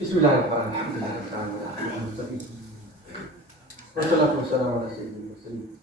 بسم الله الرحمن الرحيم الحمد لله رب العالمين المستقيم والصلاة والسلام على سيد المرسلين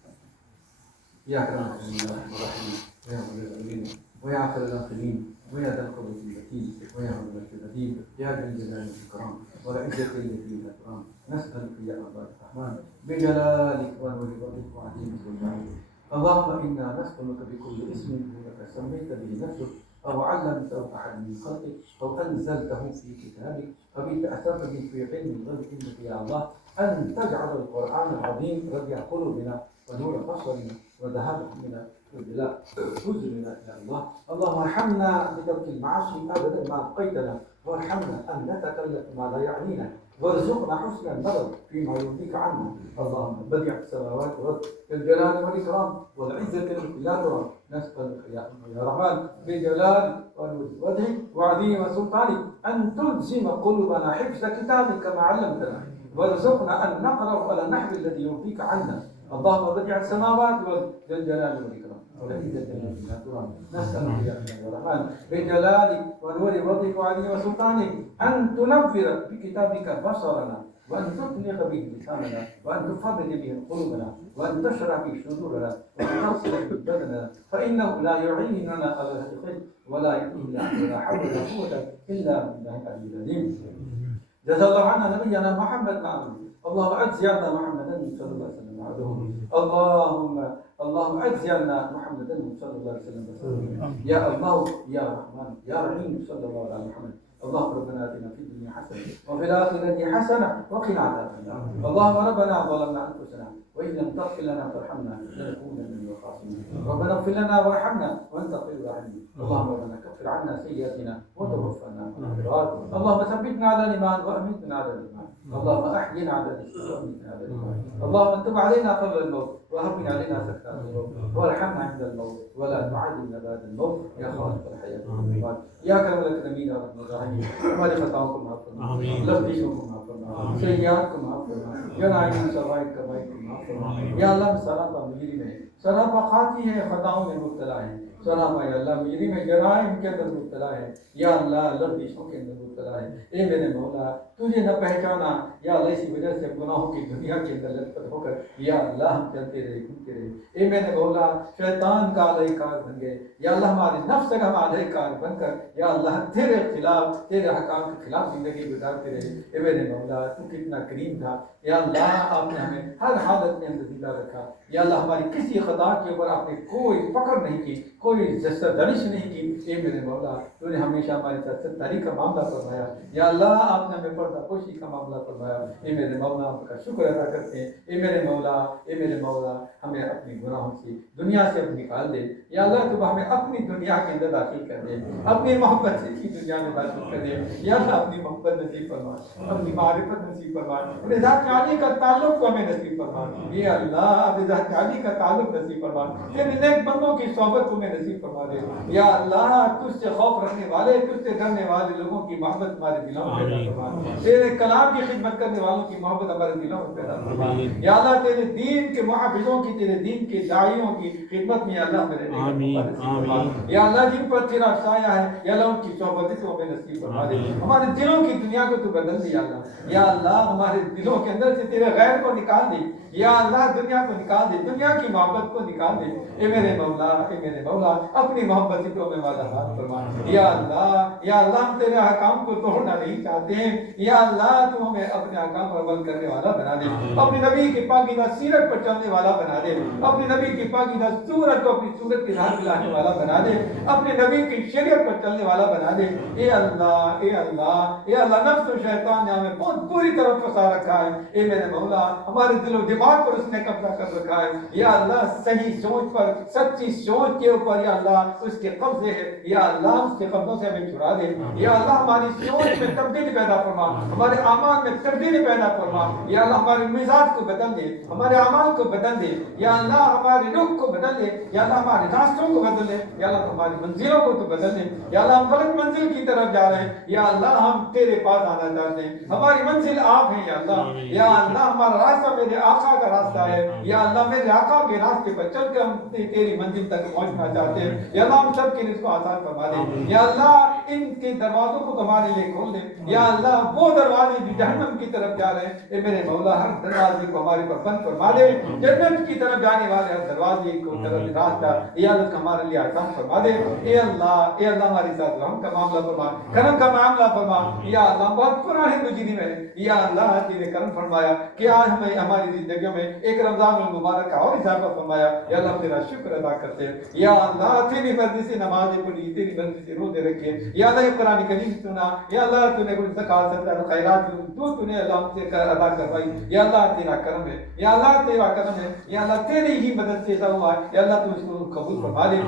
يا أكرم الأكرمين والراحمين ويا مولى الأمين ويا آخر الآخرين ويا ذا القوة المتين ويا مولى المتين يا ذا الجلال والإكرام والعزة التي لا ترام نسألك يا الله الرحمن بجلالك ونورك وعظيم سلطانك اللهم إنا نسألك بكل اسم هو لك سميت به نفسك أو علمته أحد من خلقك أو أنزلته في كتابك أو استأثرت به في علم الغيب عندك يا الله أن تجعل القرآن العظيم ربيع قلوبنا ونور بصرنا وذهاب همنا وابتلاء حزننا يا الله. اللهم ارحمنا بترك المعاصي أبدا ما أبقيتنا وارحمنا أن نتكلف ما لا يعنينا وارزقنا حسن النظر فيما يرضيك عنا. اللهم بديع السماوات والأرض بالجلال والإكرام والعزة التي لا ترام نسألك يا رحمن بالجلال وجهك وعظيم سلطانك أن تلزم قلوبنا حفظ كتابك كما علمتنا وارزقنا أن نقرأ على النحو الذي يرضيك عنا. اللهم بديع السماوات والأرض بالجلال والإكرام والعزة التي لا ترام نسألك يا رحمن بجلالك ونور وجهك وعظيم سلطانك أن تنور بكتابك بصرنا وأن تطلق به لساننا وأن تفضل به قلوبنا وأن تشرح به صدورنا وأن تصلح به بدننا فإنه لا يعيننا على الخير ولا يؤمن لا حول ولا قوة إلا بالله العلي العظيم. جزا الله عنا نبينا محمد معه اللهم أجزي عنا محمدا صلى الله عليه وسلم عبده اللهم أجزي عنا محمدا صلى الله عليه وسلم يا الله يا رحمن يا رحيم صلى الله على محمد. اللهم ربنا آتنا في الدنيا حسنة وفي الآخرة حسنة وقنا عذاب النار. اللهم ربنا ظلمنا أنفسنا وإن لم تغفر لنا وترحمنا لنكونن من الخاسرين. ربنا اغفر لنا وارحمنا وأنت خير الراحمين. اللهم ربنا كفر عنا سيئاتنا وتوفنا مع الأبرار. اللهم ثبتنا على الإيمان وأمتنا على الإيمان. اللهم أحينا على الإسلام وأمتنا على الإيمان. اللهم تب علينا قبل الموت وهون علينا سكرات الموت وارحمنا عند الموت ولا تعذبنا بعد الموت يا خالق الحياة والموت يا أكرم الأكرمين يا رب العالمين. ہماری خطاؤں کو معاف فرما لفظوں کو معاف فرما سیئات کو معاف فرما جرائم سوائد کبائر کو معاف فرما یا اللہ سراپا مجرم ہے سراپا خاطی ہے خطاؤں میں مبتلا ہے سراپا یا اللہ مجرم ہے جرائم کے اندر مبتلا ہے یا اللہ لفظوں کے اندر مبتلا ہے. اے میرے مولا تجھے نہ پہچانا یا اللہ اسی وجہ سے گناہوں کی دنیا کے اندر لطفت ہو کر یا اللہ ہم چلتے رہے گھومتے رہے. اے میرے مولا شیطان کا علیہ کار بن گئے یا اللہ ہمارے نفس کا ہم علیہ کار بن کر یا اللہ تیرے خلاف تیرے حکام کے خلاف زندگی گزارتے رہے. اے میرے مولا تو کتنا کریم تھا یا اللہ آپ نے ہمیں ہر حالت میں اندر زندہ رکھا یا اللہ ہماری کسی خطا کے اوپر آپ نے کوئی فخر نہیں کی کوئی دنش نہیں کی. اے میرے مولا تو نے ہمیشہ ہمارے ساتھ ستاری کا معاملہ فرمایا یا اللہ آپ نے ہمیں پردہ پوشی کا معاملہ فرمایا. اے میرے مولا آپ کا شکر ادا کرتے ہیں. اے میرے مولا ہمیں اپنے گناہوں سے دنیا سے اب نکال دے یا اللہ تو ہمیں اپنی دنیا کے اندر داخل کر دے اپنی محبت سے کی دنیا میں داخل کر دے یا اللہ اپنی محبت نصیب فرما اپنی معرفت نصیب فرما اپنے ذات عالی کا تعلق کو ہمیں نصیب فرما. یا اللہ اپنے ذات عالی کا تعلق نصیب فرما تیرے نیک بندوں کی صحبت کو ہمیں نصیب فرما دے. یا اللہ تجھ سے خوف رکھنے والے تجھ سے ڈرنے والے لوگوں کی محبت ہمارے دلوں میں پیدا فرما. تیرے کلام کی خدمت کرنے والوں کی محبت ہمارے دلوں میں پیدا فرما. یا اللہ تیرے دین کے محافظوں کی تیرے دین کے داعیوں کی خدمت میں اللہ میرے یا اللہ جن پر تیرا سایہ ہے یا اللہ ان کی صحبت کو ہمیں نصیب فرما دے. ہمارے دلوں کی دنیا کو تو بدل دے یا اللہ. یا اللہ ہمارے دلوں کے اندر سے تیرے غیر کو نکال دے یا اللہ دنیا کو نکال دے دنیا کی محبت کو نکال دے. اے میرے مولا اپنی محبت سے تو ہمیں وعدہ حق فرما. یا اللہ ہم تیرے احکام کو توڑنا نہیں چاہتے ہیں یا اللہ تو ہمیں اپنے احکام پر عمل کرنے والا بنا دے. اپنے نبی کی پاکیزہ سیرت پر چلنے والا بنا دے. اپنے نبی کی پاکیزہ صورت کو اپنی صورت کے ساتھ ملانے والا بنا دے. اپنے نبی کی شریعت پر چلنے والا بنا دے. اے اللہ نفس و شیطان نے ہمیں بہت بری طرح پھنسا رکھا ہے. اے میرے مولا ہمارے دل و دماغ پر اس نے قبضہ کر رکھا ہے. یا اللہ صحیح سوچ پر سچی سوچ کے اوپر یا اللہ اس کے قبضے ہے. یا اللہ اس کے قبضوں سے ہمیں چھڑا دے. یا اللہ ہماری سوچ میں تبدیلی پیدا فرما ہمارے اعمال میں تبدیلی پیدا فرما. یا اللہ ہمارے مزاج کو بدل دے ہمارے اعمال کو بدل دے. یا اللہ ہمارے رخ کو بدل دے. یا اللہ ہمارے راستوں کو بدل دے. یا اللہ ہماری منزلوں کو تو بدل دے. یا اللہ ہم غلط منزل کی طرف جا رہے ہیں. یا اللہ ہم تیرے پاس آنا چاہتے ہیں. ہماری منزل آپ ہیں یا اللہ. یا اللہ ہمارا راستہ میرے آقا کا راستہ ہے. یا اللہ میرے آقا کے راستے پر چل کر ہم تیری منزل تک پہنچنا چاہتے چاہتے ہیں یا اللہ ہم سب کے لیے اس کو آسان فرما دے یا اللہ ان کے دروازوں کو ہمارے لیے کھول دے یا اللہ وہ دروازے جو جہنم کی طرف جا رہے ہیں اے میرے مولا ہر دروازے کو ہمارے پر بند فرما دے جنت کی طرف جانے والے ہر دروازے کو طرف راستہ اے اللہ ہمارے لیے آسان فرما دے اے اللہ ہمارے ساتھ رحم کا معاملہ فرما کرم کا معاملہ فرما یا اللہ بہت پرانے مجرم ہے یا اللہ تیرے کرم فرمایا کہ آج ہمیں ہماری زندگیوں میں ایک رمضان المبارک کا اور اضافہ فرمایا یا اللہ تیرا شکر ادا کرتے ہیں یا اللہ تیری مرضی سے نمازیں پڑھی تیری مرضی سے روزے رکھے یا اللہ یہ قرآن کریم سنا یا اللہ تو نے کوئی زکات صدقہ خیرات جو تو نے اللہ ہم سے ادا کروائی یا اللہ تیرا کرم ہے یا اللہ تیرا کرم ہے یا اللہ تیری ہی مدد سے ایسا ہوا ہے یا اللہ تو اس کو قبول فرما لے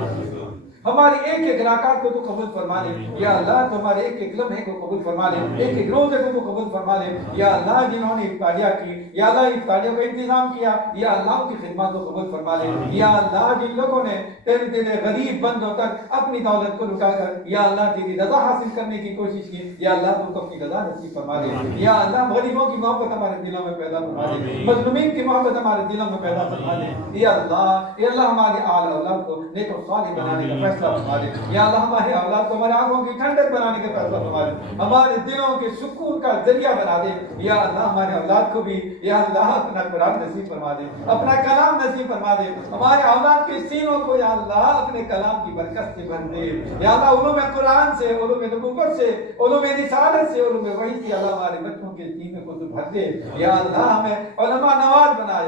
ہماری ایک ایک رکعت کو تو قبول فرما لے یا اللہ تو ہمارے ایک ایک لمحے کو قبول فرما لے ایک ایک روزے کو تو قبول فرما لے یا اللہ جنہوں نے افطاریاں کی یا اللہ افطاریوں کا انتظام کیا یا اللہ ان کی خدمات کو قبول فرما لے یا اللہ جن لوگوں نے تیرے غریب بندوں تک اپنی دولت کو لٹا کر یا اللہ تیری رضا حاصل کرنے کی کوشش کی یا اللہ تو اپنی رضا نصیب فرما دے یا اللہ غریبوں کی محبت ہمارے دلوں میں پیدا فرما دے مظلومین کی محبت ہمارے دلوں میں پیدا فرما دے یا اللہ ہمارے آل اولاد کو نیک و صالح بنانے کا فیصلہ فرما دے یا اللہ ہمارے اولاد کو ہمارے آنکھوں کی ٹھنڈک بنانے کا فیصلہ فرما دے ہمارے دلوں کے سکون کا ذریعہ بنا دے یا اللہ ہمارے اولاد کو بھی یا اللہ اپنا قرآن نصیب فرما دے اپنا کلام نصیب فرما دے ہمارے اولاد کے سینوں کو یا اللہ اپنے کلام کی برکت سے بھر دے یا اللہ علوم قرآن سے علوم نبوت سے علوم رسالت سے علوم وحی سے اللہ ہمارے بچوں کے سینے کو تو بھر دے یا اللہ ہمیں علماء نواز بنا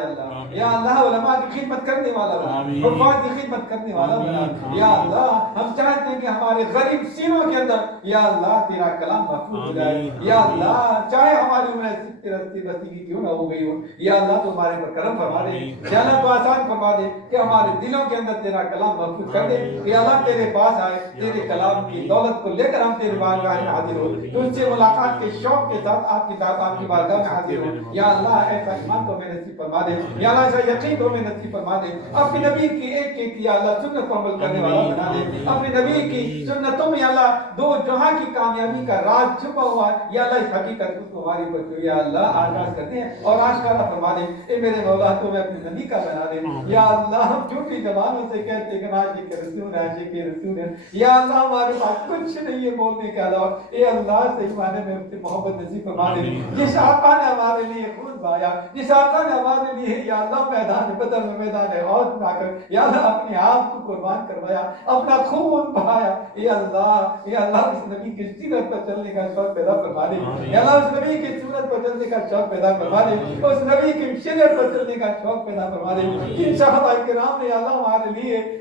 یا اللہ علماء کی خدمت کرنے والا بنا حفاظ کی خدمت کرنے والا بنا یا اللہ ہم چاہتے ہیں کہ ہمارے غریب سینوں کے اندر یا اللہ تیرا کلام محفوظ ہو جائے یا اللہ چاہے ہماری عمر 70 کی کیوں نہ ہو گئی ہو یا اللہ تو ہمارے پر کرم فرما دے یا اللہ تو آسان فرما دے کہ ہمارے دلوں کے اندر تیرا کلام محفوظ کر دے یا اللہ تیرے پاس آئے تیرے کلام کی دولت کو لے کر ہم تیرے بارگاہ میں حاضر ہو تجھ سے ملاقات کے شوق کے ساتھ آپ کی بارگاہ میں حاضر ہو یا اللہ ایسا ایمان تو میں نصیب فرما دے یا اللہ ایسا یقین تو میں نصیب فرما دے اپنے نبی کی ایک ایک یا اللہ سنت پر عمل کرنے والا بنا دے اپنے نبی کی سنتوں میں یا اللہ دو جہاں کی کامیابی کا راز چھپا ہوا ہے یا اللہ اس حقیقت کو ہماری پر یا اللہ آغاز کرتے ہیں اور آشکارا فرما دے اے میرے مولا تو میں اپنے نبی کا بنا دے یا اللہ ہم جھوٹی زبانوں سے کہتے ہیں کہ عاشق رسول ہے یا اللہ ہمارے پاس کچھ نہیں ہے بولنے کے علاوہ اے اللہ صحیح معنی میں اپنی محبت نصیب فرما دے جس آقا نے ہمارے لیے خون بہایا جس آقا نے ہمارے لیے یا اللہ میدان بدر میں میدان غوث بنا کر یا اللہ اپنے آپ کو قربان کروایا اپنا خون بہایا اے اللہ اس نبی کی سیرت پر چلنے کا شوق پیدا فرما دے یا اللہ اس نبی کی سیرت پر چلنے کا شوق پیدا فرما دے اس نبی کی شریعت پر چلنے کا شوق پیدا فرما دے جن صحابہ کرام نے اللہ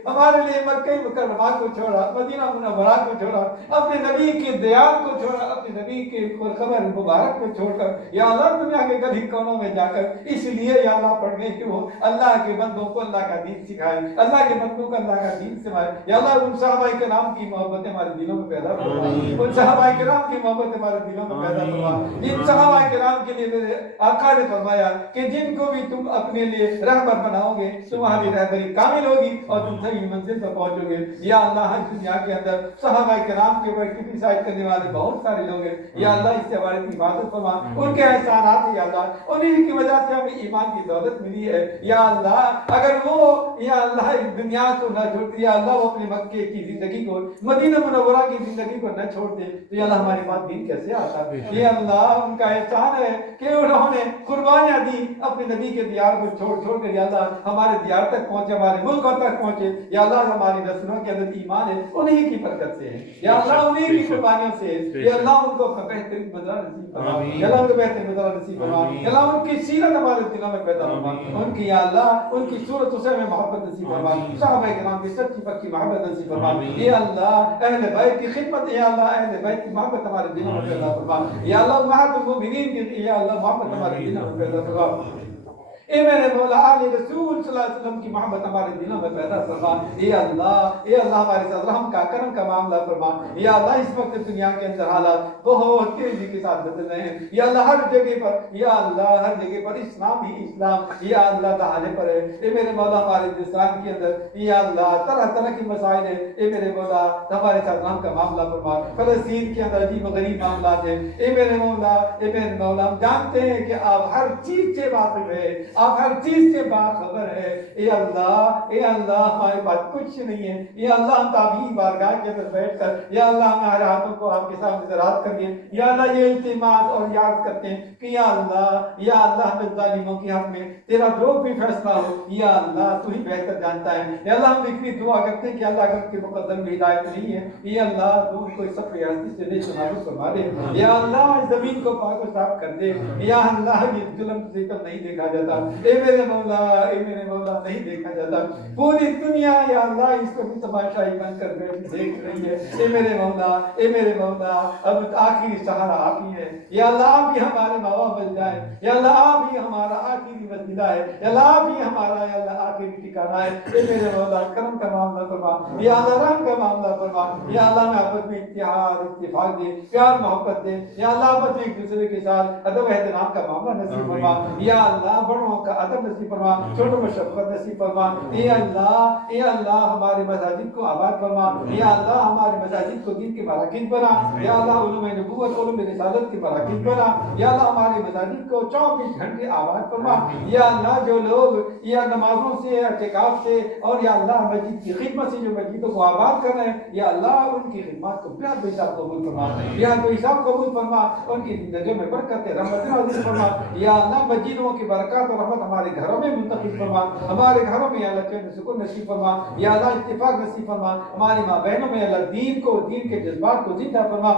ہمارے لیے مکہ مکرمہ کو چھوڑا مدینہ منورہ کو چھوڑا اپنے نبی کے دیار کو چھوڑا اپنے نبی کے خبر مبارک کو چھوڑ کر یا اللہ دنیا کے گلی کونوں میں جا کر اس لیے یا اللہ پڑھنے کہ وہ اللہ کے بندوں کو اللہ کا دین سکھائے اللہ کے بندوں کو اللہ کا دین سکھائے یا اللہ ان صحابہ کرام کی محبت ہمارے دلوں میں پیدا فرما ان صحابہ کرام کی محبت ہمارے دلوں میں پیدا فرما جن صحابہ کرام کے لیے میرے آقا نے فرمایا کہ جن کو بھی تم اپنے لیے رہبر بناؤ گے تمہاری رہبری کامل ہوگی اور تم صحیح منزل پر پہنچو گے یا اللہ ہر دنیا کے اندر صحابہ کرام کے اوپر کرٹیسائز کرنے والے بہت سارے لوگ ہیں یا اللہ اس سے ہماری حفاظت فرما ان کے احسانات یا اللہ انہی کی وجہ سے ہمیں ایمان کی دولت ملی ہے یا اللہ اگر وہ یا اللہ اس دنیا کو نہ چھوڑتے یا اللہ وہ اپنے مکے کی زندگی کو مدینہ منورہ کی زندگی کو نہ چھوڑتے تو یا اللہ ہمارے پاس دین کیسے آتا یہ اللہ ان کا احسان ہے کہ انہوں نے قربانیاں دی اپنے نبی کے دیار کو چھوڑ کر یا اللہ ہمارے دیار تک پہنچے ہمارے ملکوں تک پہنچے یا اللہ ہماری نسلوں کے اندر ایمان ہے انہی کی برکت سے ہے یا اللہ انہی کی قربانیوں سے ہے یا اللہ ان کو اپنا بہترین بدلہ نصیب فرما یا اللہ ان کو بہترین بدلہ نصیب فرما یا اللہ ان کی سیرت ہمارے دلوں میں پیدا فرما ان کی یا اللہ ان کی صورت سے میں محبت نصیب فرما صحابہ کرام کی سچی پکی محبت نصیب فرما یا اللہ اہل بیت کی خدمت یا اللہ اہل بیت کی محبت ہمارے دلوں میں پیدا فرما یا اللہ امہات المؤمنین کی یا اللہ محبت ہمارے دلوں میں پیدا فرما اے میرے مولا علی رسول صلی اللہ علیہ وسلم کی محبت ہمارے دلوں میں پیدا فرما اے اللہ ہمارے ساتھ رحم کا کرم کا معاملہ فرما یا اللہ اس وقت دنیا کے اندر حالات بہت تیزی کے ساتھ بدل رہے ہیں یا اللہ ہر جگہ پر یا اللہ ہر جگہ پر اسلام ہی اسلام یا اللہ دہانے پر ہے اے میرے مولا ہمارے ہندوستان کے اندر یا اللہ طرح طرح کی مسائل ہیں اے میرے مولا ہمارے ساتھ رحم کا معاملہ فرما فلسطین کے اندر عجیب و غریب معاملات ہیں اے میرے مولا ہم جانتے ہیں کہ آپ ہر چیز سے واقف ہے آپ ہر چیز سے باخبر ہے. اے اللہ ہمارے پاس کچھ نہیں ہے. یا اللہ ہم تابعی بارگاہ کے اندر بیٹھ کر یا اللہ ہمارے ہاتھوں کو آپ کے سامنے زراعت کریے. یا اللہ یہ التماس اور یاد کرتے ہیں کہ یا اللہ ہمیں ظالموں کے حق میں تیرا جو بھی فیصلہ ہو یا اللہ تو ہی بہتر جانتا ہے. یا اللہ ہم اتنی دعا کرتے ہیں کہ اللہ اگر کے مقدر میں ہدایت نہیں ہے یا اللہ تو ان کو اس سفر ہستی سے لے محفوظ فرما دے. یا اللہ زمین کو پاک و صاف کر دے. یا اللہ یہ ظلم ستم نہیں دیکھا جاتا. اے میرے مولا نہیں دیکھا جاتا. پوری دنیا یا اللہ اس کو بھی تماشائی بن کر دیکھ رہی ہے. اے میرے مولا اب آخری سہارا آپ ہی ہے. یا اللہ آپ ہی ہمارے ماں باپ بن جائے. یا اللہ آپ ہی ہمارا آخری وسیلہ ہے. یا اللہ آپ ہی ہمارا یا اللہ آخری ٹھکانہ ہے. اے میرے مولا کرم کا معاملہ فرما. یا اللہ رحم کا معاملہ فرما. یا اللہ میں آپس میں اتحاد اتفاق دے, پیار محبت دے. یا اللہ آپس میں ایک دوسرے کے ساتھ ادب احترام کا معاملہ نصیب فرما. یا اللہ بڑوں کا ادب نصیب فرما, چھوٹوں کو شفقت نصیب فرما. اے اللہ ہمارے مساجد کو آباد فرما. یا اللہ ہمارے مساجد کو دین کے مراکز بنا. یا اللہ علوم نبوت علوم رسالت کے مراکز بنا. یا اللہ ہمارے مساجد کو 24 گھنٹے آباد فرما. یا اللہ جو لوگ یا نمازوں سے اعتکاف سے اور یا اللہ مسجد کی خدمت سے جو مسجدوں کو آباد کر رہے ہیں یا اللہ ان کی خدمات کو بے حساب قبول فرما. بے حساب قبول فرما. ان کی زندگیوں میں برکت رحمت نازل فرما. یا اللہ مسجدوں کی برکات اور رحمت ہمارے گھروں میں منتقل فرما. ہمارے گھروں میں یا اللہ چین سکون نصیب فرما. یا اللہ اتفاق نصیب فرما. ہماری ماں بہنوں میں اللہ دین کے جذبات کو زندہ فرما.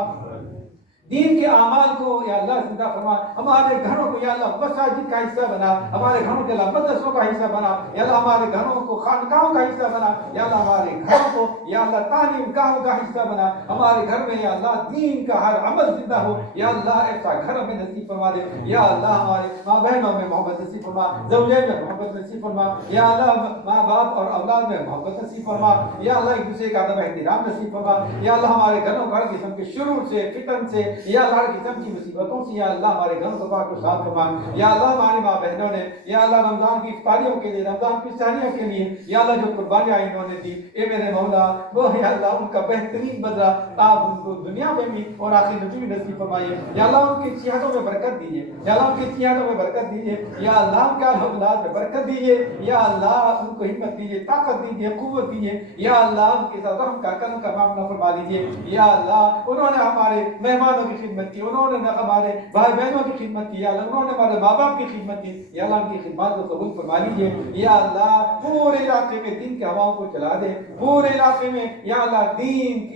دین کے اعمال کو یا اللہ زندہ فرما. ہمارے گھروں کو یا اللہ مساجد کا حصہ بنا. ہمارے گھروں کے اللہ مدرسوں کا حصہ بنا. یا اللہ ہمارے گھروں کو خانقاہوں کا حصہ بنا. یا اللہ ہمارے گھروں کو یا اللہ تعلیم گاہوں کا حصہ بنا. ہمارے گھر میں یا اللہ دین کا ہر عمل زندہ ہو. یا اللہ ایسا گھر ہمیں نصیب فرما دے. یا اللہ ہمارے ماں بہنوں میں محبت نصیب فرما. زوجین میں محبت نصیب فرما. یا اللہ ماں باپ اور اولاد میں محبت نصیب فرما. یا اللہ ایک دوسرے کا ادب احترام نصیب فرما. یا اللہ ہمارے گھروں کو ہر قسم کے شرور سے فتن سے یا اللہ ہر قسم کی مصیبتوں سے یا اللہ ہمارے گھروں کو پاک و صاف فرما. یا اللہ ہماری ماں بہنوں نے یا اللہ رمضان کی افطاریوں کے لیے رمضان کی سحریوں کے لیے یا اللہ جو قربانیاں انہوں نے دی اے میرے مولا وہ یا اللہ ان کا بہترین بدلہ آپ ان کو دنیا میں بھی اور آخرت میں بھی نصیب فرمائیے. یا اللہ ان کی صحتوں میں برکت دیجیے. یا اللہ ان کی صحتوں میں برکت دیجیے. یا اللہ ان کا اولاد میں برکت دیجیے. یا اللہ ان کو ہمت دیجیے, طاقت دیجیے, قوت دیجیے. یا اللہ ان کے ساتھ رحم کا کرم کا معاملہ فرما دیجیے. یا اللہ انہوں نے ہمارے مہمانوں کی خدمت کی, انہوں نے ہمارے بھائی بہنوں کی خدمت کی. یا اللہ انہوں نے ہمارے ماں باپ کی خدمت کی. یا اللہ ان کی خدمات کو قبول فرما لیجیے. یا اللہ پورے علاقے میں دین کی ہواؤں کو چلا دے. پورے علاقے میں یا اللہ دین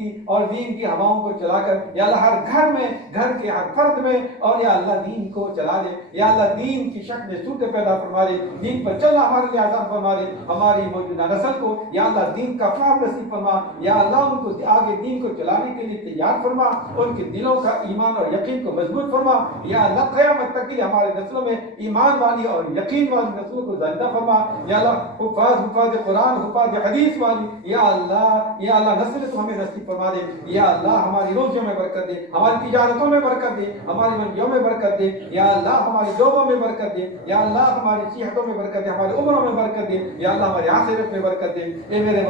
کی ہواؤں کو چلا کر یا اللہ ہر گھر میں گھر کے ہر فرد میں اور یا اللہ دین کو چلا دے. یا اللہ دین کی شکل صورت پیدا فرما دے. دین پر چلنا ہمارے لیے آسان فرما دے. ہماری موجودہ نسل کو یا اللہ دین کا فہم نصیب فرما. یا اللہ ان کو آگے دین کو چلانے کے لیے تیار فرما. ان کے دلوں کا ایمان اور یقین کو مضبوط فرما. یا اللہ قیامت تک کے ہمارے نسلوں میں ایمان والی اور یقین والی نسلوں کو زندہ فرما. یا اللہ حفاظ قرآن حفاظ حدیث والی یا اللہ نسل تو ہمیں نصیب فرما دے. یا اللہ ہماری روزیوں میں برکت دے, ہماری تجارتوں میں برکت دے, ہماری منڈیوں میں برکت دے. یا اللہ ہماری جابوں میں برکت دے. یا اللہ ہماری صحتوں میں برکت دے, ہماری عمروں میں برکت دے. یا اللہ ہماری آخرت میں برکت دے. اے میرے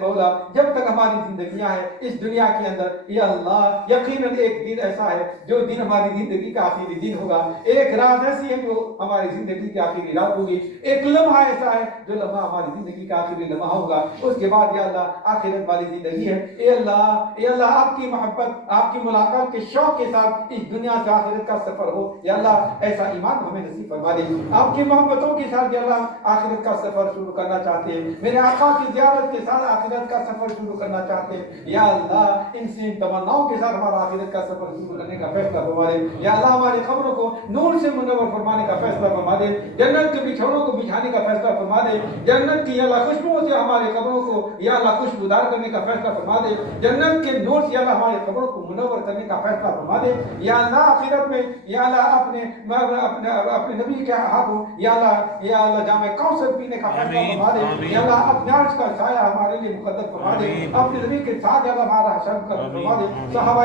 مولا جب تک ہماری زندگیاں ہیں اس دنیا کے اندر یا اللہ یقیناً ایک دن ایسا ہے جو دن ہماری زندگی کا آخری دن ہوگا. ایک رات ایسی ہے جو ہماری زندگی کی آخری رات ہوگی. ایک لمحہ ایسا ہے جو لمحہ ہماری زندگی کا آخری لمحہ ہوگا. اس کے بعد یا اللہ آخرت والی زندگی ہے. اے اللہ آپ کی محبت آپ کی ملاقات کے شوق کے ساتھ اس دنیا سے آخرت کا سفر ہو. یا اللہ ایسا ایمان ہمیں نصیب فرما دے. آپ کی محبتوں کے ساتھ یا اللہ آخرت کا سفر شروع کرنا چاہتے ہیں. میرے آقا کی زیارت کے ساتھ آخرت کا سفر شروع کرنا چاہتے ہیں. یا اللہ ان سے تمناؤں کے ساتھ ہمارا آخرت کا سفر شروع کرنے کا فیصلہ فرما دے. یا اللہ ہماری قبروں کو نور سے منور فرمانے کا فیصلہ فرما دے. جنت کے بچھوڑوں کو بچھانے کا فیصلہ فرما دے. جنت کی اللہ خوشبوؤں سے ہمارے قبروں کو یا اللہ خوشبودار کرنے کا فیصلہ فرما دے. جنت کے نور سے اللہ ہمارے قبروں کو منور کرنے کا فیصلہ فرما دے. یا اللہ آخرت میں یا اللہ اپنے نبی کے ہاتھوں یا اللہ جامع کوثر پینے کا فیصلہ فرما دے. یا اللہ اپنے عرش کا سایہ ہمارے لیے مقدس فرما دے. اپنے نبی کے ساتھ یا اللہ ہمارا حشر فرما دے. صحابہ